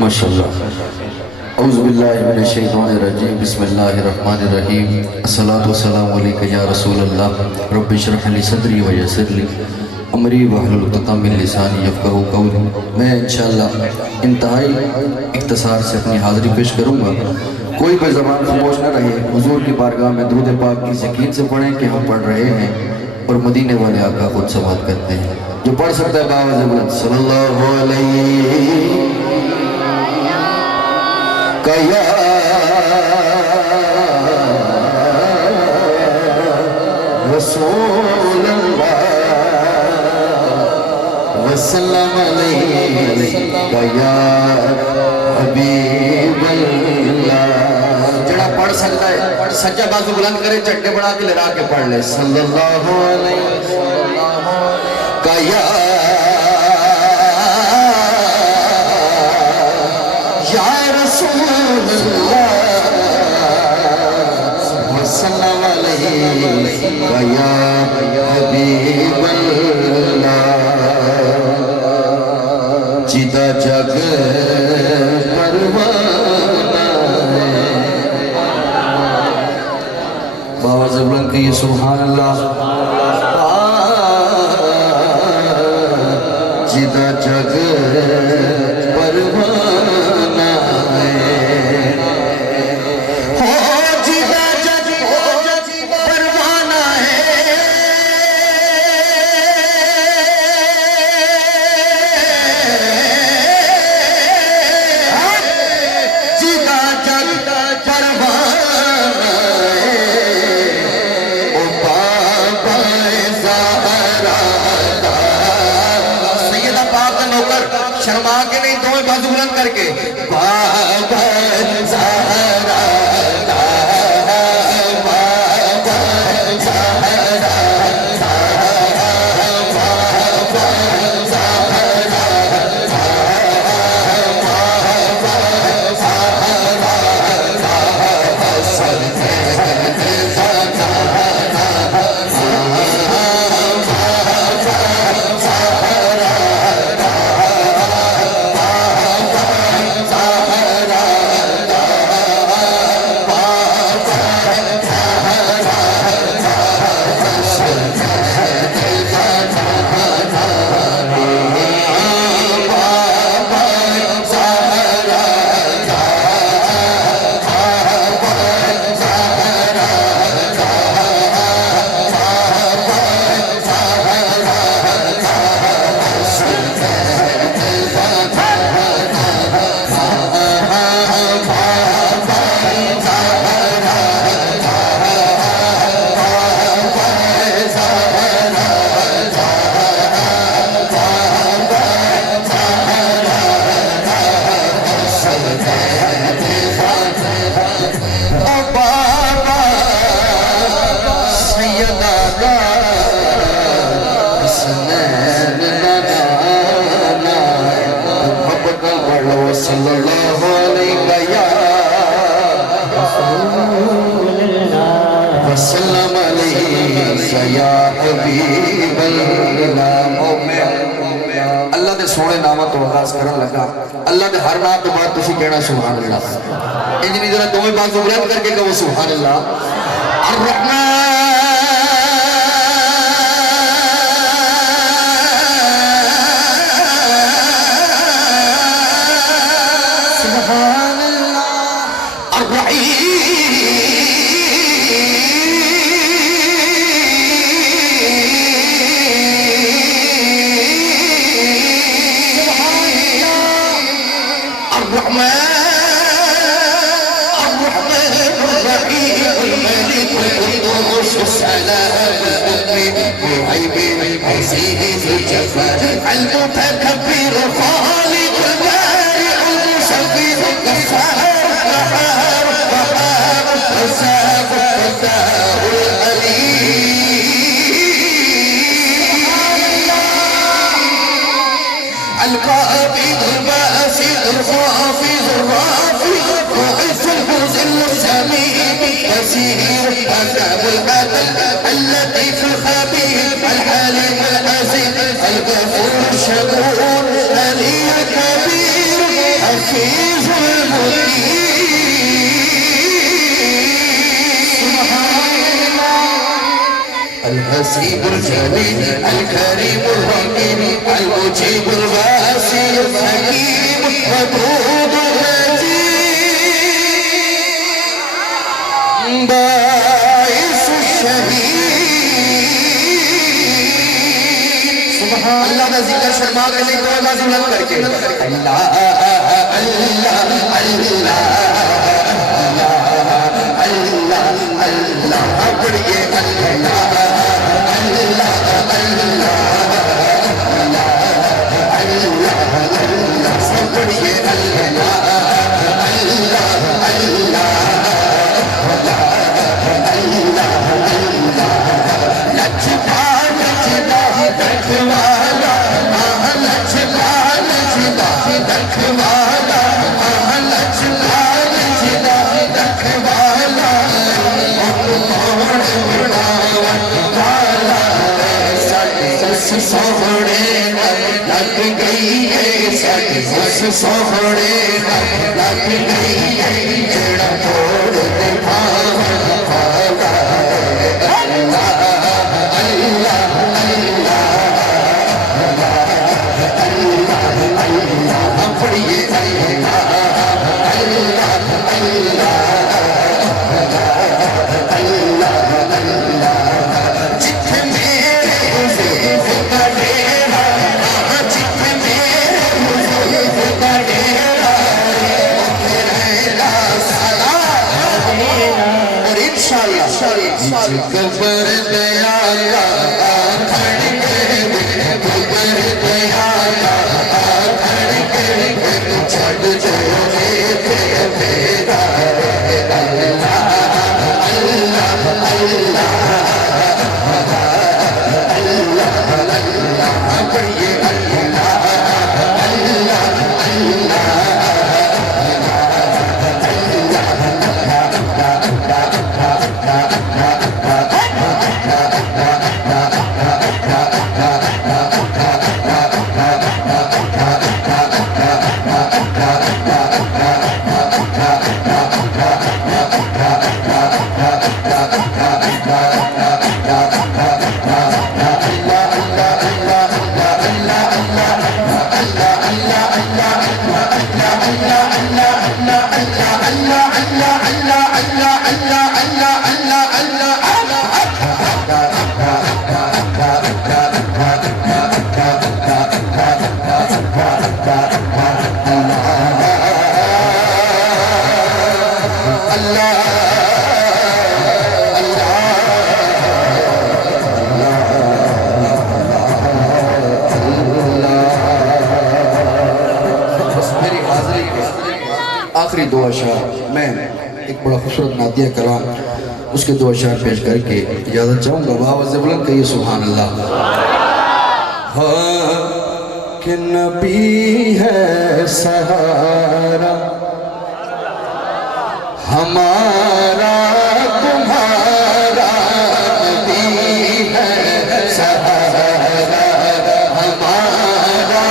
माशाअल्लाह। औज़ुबिल्लाहि मिनश्शैतानिर्रजीम, बिस्मिल्लाहिर्रहमानिर्रहीम। अस्सलातु वस्सलामु अलैका या रसूलल्लाह, रब्बि इश्रह ली सदरी व यस्सिर ली अमरी वहलुल उक़दतम मिन लिसानी यफ़क़हू क़ौली। मैं इंशाअल्लाह इंतहाई इख्तिसार से अपनी हाज़िरी पेश करूँगा। कोई भी ज़बान खामोश न रहे। हुज़ूर की बारगाह में दुरूद पाक की यकीन से पढ़ें कि हम पढ़ रहे हैं और मदीने वाले आका खुद से बात करते हैं। जो पढ़ सकता है बावज़ बुलंद सल्लल्लाहु अलैहि या रसूल अल्लाह वसल्लम अलैका या हबीब अल्लाह। जड़ा पढ़ सकता है सज्जा बाजू बुलंद करे, चट्टे बढ़ा के लड़ा के पढ़ ले सल्लल्लाहु अलैहि या जिदा जग परवाना है। बाबा ज़बरन कहिए सुभान अल्लाह। जिदा जग परवाना है, जिदा जग परवाना है, जिदा जग परवाना है। ओ बाबा ज़हरा सैयदा पाक का नौकर शर्मा के नहीं, दोनों बाजू बुलंद करके बाबा ज़हरा अल्लाह दे सोने नाम तो आगाज करन लगा। अल्लाह दे हर नाम तो बाद तुसी कहना सुभान अल्लाह। इतनी जरा दोवें बाजू बुलंद करके कहो सुभान अल्लाह। अर्रहमान सुभान अल्लाह। अर्रहीम المتكبر خالق البارئ المصور الغفار القهار القهار الرزاق الفتاح العليم القابض الباسط الخافض الرافع معز المذل السميع البصير العذاب العدل اللطيف الخبير الحليم العزيز الغفور الشكور العلي الكبير الحسيب الجليل الكريم الرحيم المجيب الواسع الحكيم ودود المجيد باعث الشهيد سبحان الله का जिक्र शर्मा के लिए दो आवाज बुलंद करके अल्लाह अल्लाह अल्लाह अल्लाह अल्लाह पढ़िए अल्लाह सोहरे लग गई है सोहरे लग गई है जड़ा तोड़ दे कबर दया आखिरी दो अशार मैं एक बड़ा खूबसूरत नादिया कलाम उसके दो अशार पेश करके इजाज़त चाहूँगा। आवाज़ बुलंद कहिए सुभान अल्लाह। हाँ कि नबी है सहारा हमारा तुम्हारा नबी है सहारा हमारा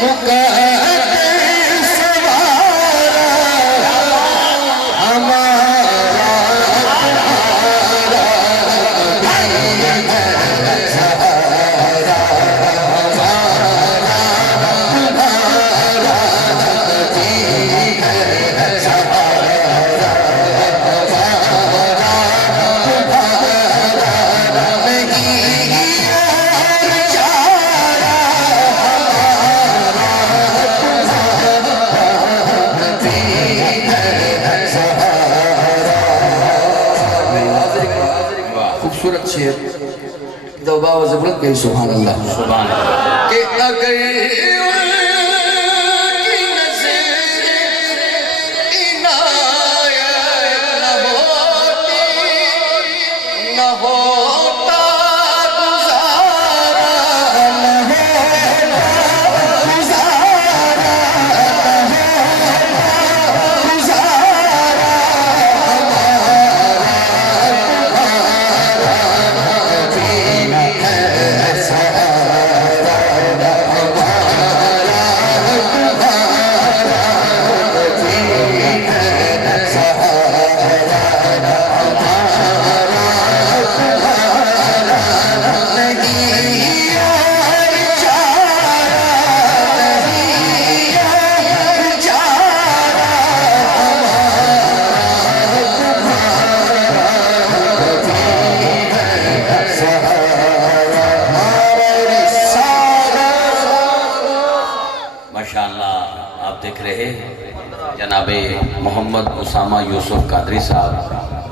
मुक़द्दस सवा देखिए तो बाबा से बोलते सुभान अल्लाह सुभान अल्लाह। कि अगर उनकी नज़र इनायत न होती, न होता गुज़ारा, न होता गुज़ारा, माशाअल्लाह। आप देख रहे हैं जनाबे मोहम्मद उसामा यूसुफ कादरी साहब